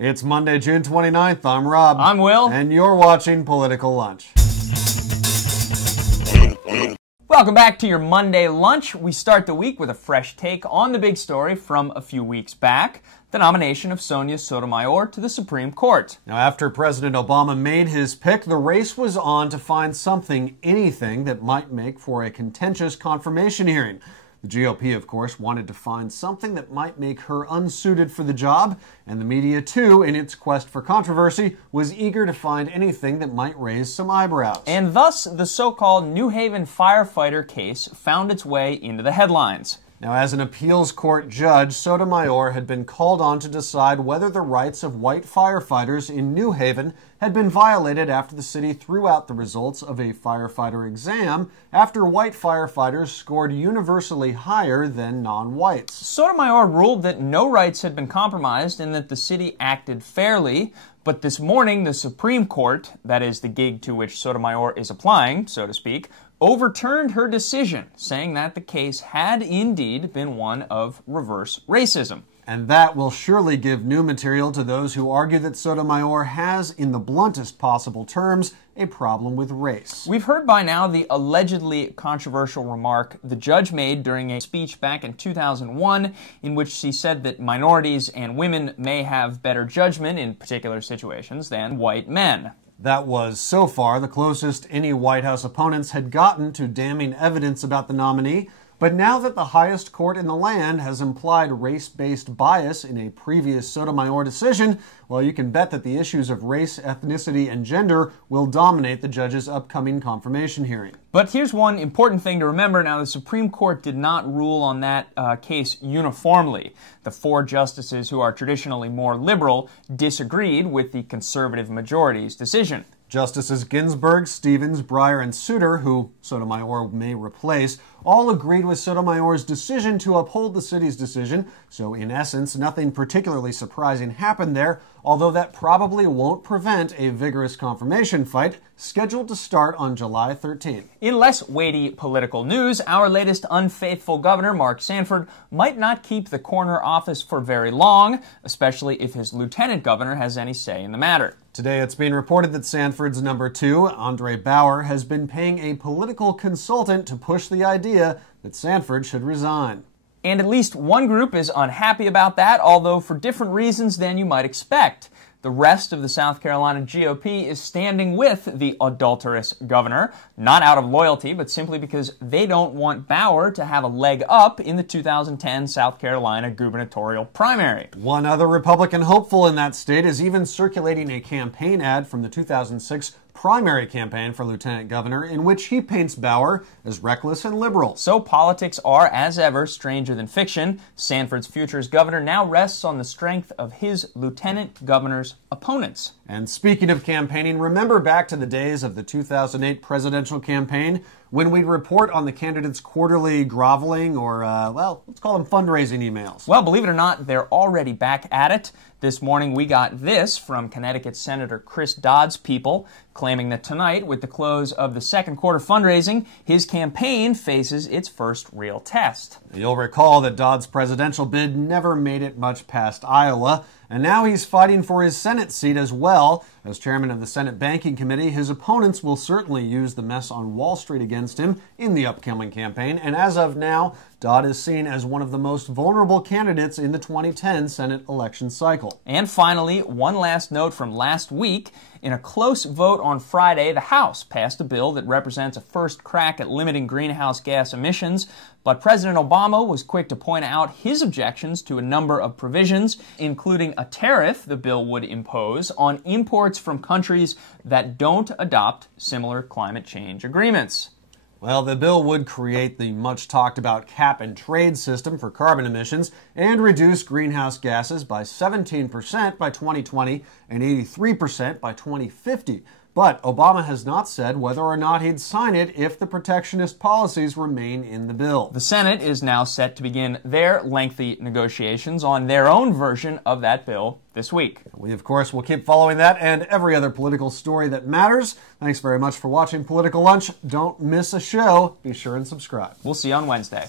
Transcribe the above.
It's Monday, June 29th. I'm Rob. I'm Will. And you're watching Political Lunch. Welcome back to your Monday lunch. We start the week with a fresh take on the big story from a few weeks back, the nomination of Sonia Sotomayor to the Supreme Court. Now, after President Obama made his pick, the race was on to find anything that might make for a contentious confirmation hearing. The GOP, of course, wanted to find something that might make her unsuited for the job, and the media, too, in its quest for controversy, was eager to find anything that might raise some eyebrows. And thus, the so-called New Haven firefighter case found its way into the headlines. Now, as an appeals court judge, Sotomayor had been called on to decide whether the rights of white firefighters in New Haven had been violated after the city threw out the results of a firefighter exam after white firefighters scored universally higher than non-whites. Sotomayor ruled that no rights had been compromised and that the city acted fairly. But this morning, the Supreme Court, that is the gig to which Sotomayor is applying, so to speak, overturned her decision, saying that the case had indeed been one of reverse racism. And that will surely give new material to those who argue that Sotomayor has, in the bluntest possible terms, a problem with race. We've heard by now the allegedly controversial remark the judge made during a speech back in 2001 in which she said that minorities and women may have better judgment in particular situations than white men. That was, so far, the closest any White House opponents had gotten to damning evidence about the nominee. But now that the highest court in the land has implied race-based bias in a previous Sotomayor decision, well, you can bet that the issues of race, ethnicity, and gender will dominate the judge's upcoming confirmation hearing. But here's one important thing to remember. Now, the Supreme Court did not rule on that case uniformly. The four justices who are traditionally more liberal disagreed with the conservative majority's decision. Justices Ginsburg, Stevens, Breyer, and Souter, who Sotomayor may replace, all agreed with Sotomayor's decision to uphold the city's decision, so in essence, nothing particularly surprising happened there, although that probably won't prevent a vigorous confirmation fight scheduled to start on July 13th. In less weighty political news, our latest unfaithful governor, Mark Sanford, might not keep the corner office for very long, especially if his lieutenant governor has any say in the matter. Today, it's being reported that Sanford's number 2, Andre Bauer, has been paying a political consultant to push the idea that Sanford should resign. And at least one group is unhappy about that, although for different reasons than you might expect. The rest of the South Carolina GOP is standing with the adulterous governor, not out of loyalty, but simply because they don't want Bauer to have a leg up in the 2010 South Carolina gubernatorial primary. One other Republican hopeful in that state is even circulating a campaign ad from the 2006 primary campaign for lieutenant governor in which he paints Bauer as reckless and liberal. So politics are, as ever, stranger than fiction. Sanford's future as governor now rests on the strength of his lieutenant governor's opponents. And speaking of campaigning, remember back to the days of the 2008 presidential campaign when we'd report on the candidates' quarterly groveling or, let's call them fundraising emails. Well, believe it or not, they're already back at it. This morning we got this from Connecticut Senator Chris Dodd's people, claiming that tonight, with the close of the second quarter fundraising, his campaign faces its first real test. You'll recall that Dodd's presidential bid never made it much past Iowa, and now he's fighting for his Senate seat as well. As chairman of the Senate Banking Committee, his opponents will certainly use the mess on Wall Street against him in the upcoming campaign, and as of now, Dodd is seen as one of the most vulnerable candidates in the 2010 Senate election cycle. And finally, one last note from last week. In a close vote on Friday, the House passed a bill that represents a first crack at limiting greenhouse gas emissions, but President Obama was quick to point out his objections to a number of provisions, including a tariff the bill would impose on imports from countries that don't adopt similar climate change agreements. Well, the bill would create the much-talked-about cap-and-trade system for carbon emissions and reduce greenhouse gases by 17% by 2020 and 83% by 2050. But Obama has not said whether or not he'd sign it if the protectionist policies remain in the bill. The Senate is now set to begin their lengthy negotiations on their own version of that bill this week. We, of course, will keep following that and every other political story that matters. Thanks very much for watching Political Lunch. Don't miss a show. Be sure and subscribe. We'll see you on Wednesday.